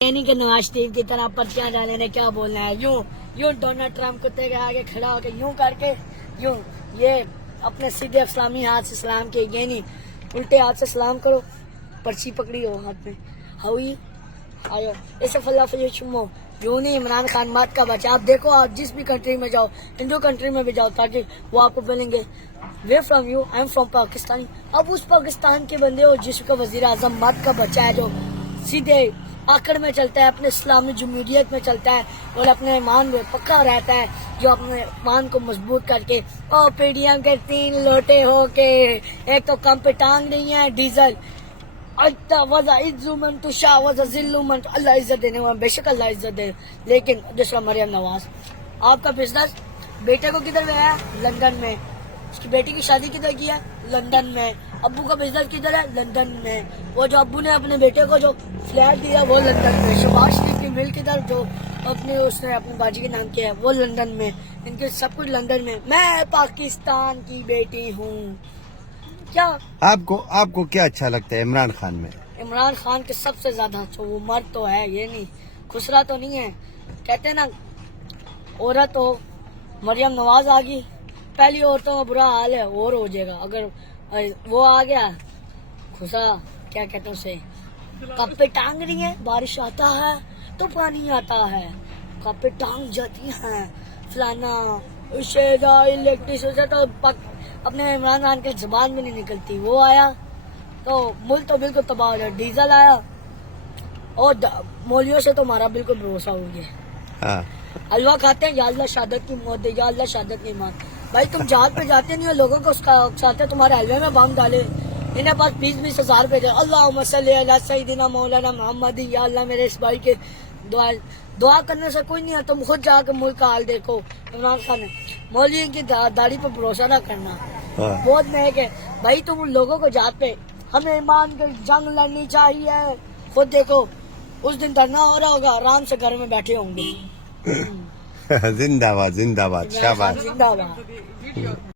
یہ نہیں کہ نواز شریف کی طرح پرچیاں ڈالے نے کیا بولنا ہے، یوں ڈونلڈ ٹرمپ کتے کے آگے کھڑا ہو کے یوں کر کے یوں یہ اپنے سیدھے اسلامی ہاتھ سے سلام کے، یہ نہیں الٹے ہاتھ سے سلام کرو، پرچی پکڑی ہو ہاتھ میں ہوئی آئے ایسے فلاں فلی چمو یوں نہیں۔ عمران خان مات کا بچہ، آپ دیکھو آپ جس بھی کنٹری میں جاؤ، ہندو کنٹری میں بھی جاؤ، تاکہ وہ آپ کو بولیں گے where from you, I am from Pakistan. اب اس پاکستان کے بندے ہو جس کا وزیر اعظم مات کا بچہ ہے، جو سیدھے آکڑ میں چلتا ہے، اپنے اسلامی جمہوریت میں چلتا ہے اور اپنے ایمان میں پکا رہتا ہے، جو اپنے ایمان کو مضبوط کر کے او پی ڈی ایم کے 3 لوٹے ہو کے ایک تو کم پہ ٹانگ نہیں ہے ڈیزل، اللہ عزت دینے والا، بے شک اللہ عزت دے، لیکن دوسرا مریم نواز آپ کا بزنس بیٹے کو کدھر گیا ہے؟ لندن میں۔ اس کی بیٹی کی شادی کدھر کی ہے؟ لندن میں۔ ابو کا بزنس کدھر ہے؟ لندن میں۔ وہ جو ابو نے اپنے بیٹے کو جو فلیٹ دیا وہ لندن میں۔ شہباز شریف کی مل کدھر جو اس نے اپنے باجی کے نام کیا ہے وہ لندن میں۔ ان کے سب کچھ لندن میں۔ میں پاکستان کی بیٹی ہوں۔ کیا آپ کو کیا اچھا لگتا ہے عمران خان میں؟ عمران خان کے سب سے زیادہ اچھا وہ مرد تو ہے، یہ نہیں خسرا تو نہیں ہے، کہتے ہیں نا عورت ہو، مریم نواز آ گئی، پہلی عورتوں کا برا حال ہے اور ہو جائے گا اگر وہ آ گیا خسرا، کیا کہتے ہیں اسے، کپ پہ ٹانگ رہی ہے، بارش آتا ہے تو پانی آتا ہے، کپ پہ ٹانگ جاتی ہیں فلانا الیکٹریسٹی تو اپنے عمران خان کی زبان میں نہیں نکلتی۔ وہ آیا تو ملک تو بالکل تباہ ہو گیا، ڈیزل آیا اور مولیوں سے تو ہمارا بالکل بھروسہ ہو گیا۔ حلوہ کھاتے ہیں یا اللہ شہادت کی موت دے، یا اللہ شہادت کی موت۔ بھائی تم جہاد پہ جاتے نہیں ہو، لوگوں کو اکساتے تمہارے حلوے میں بم ڈالے، انہیں پاس 20-20 ہزار روپے دے، اللہم صلی علی سیدنا مولانا محمد، یا اللہ میرے اس بھائی کے دعا کرنے سے کوئی نہیں ہے، تم خود جا کے ملک کا حال دیکھو۔ عمران خان نے مولوی کی داڑھی پہ بھروسہ نہ کرنا، بہت مہنگ ہے بھائی، تم ان لوگوں کو جہاد پہ، ہمیں ایمان کی جنگ لڑنی چاہیے، خود دیکھو اس دن دھرنا ہو رہا ہوگا، آرام سے گھر میں بیٹھے ہوں گے۔ زندہ باد، زندہ باد، شاباش۔ زندہ باد۔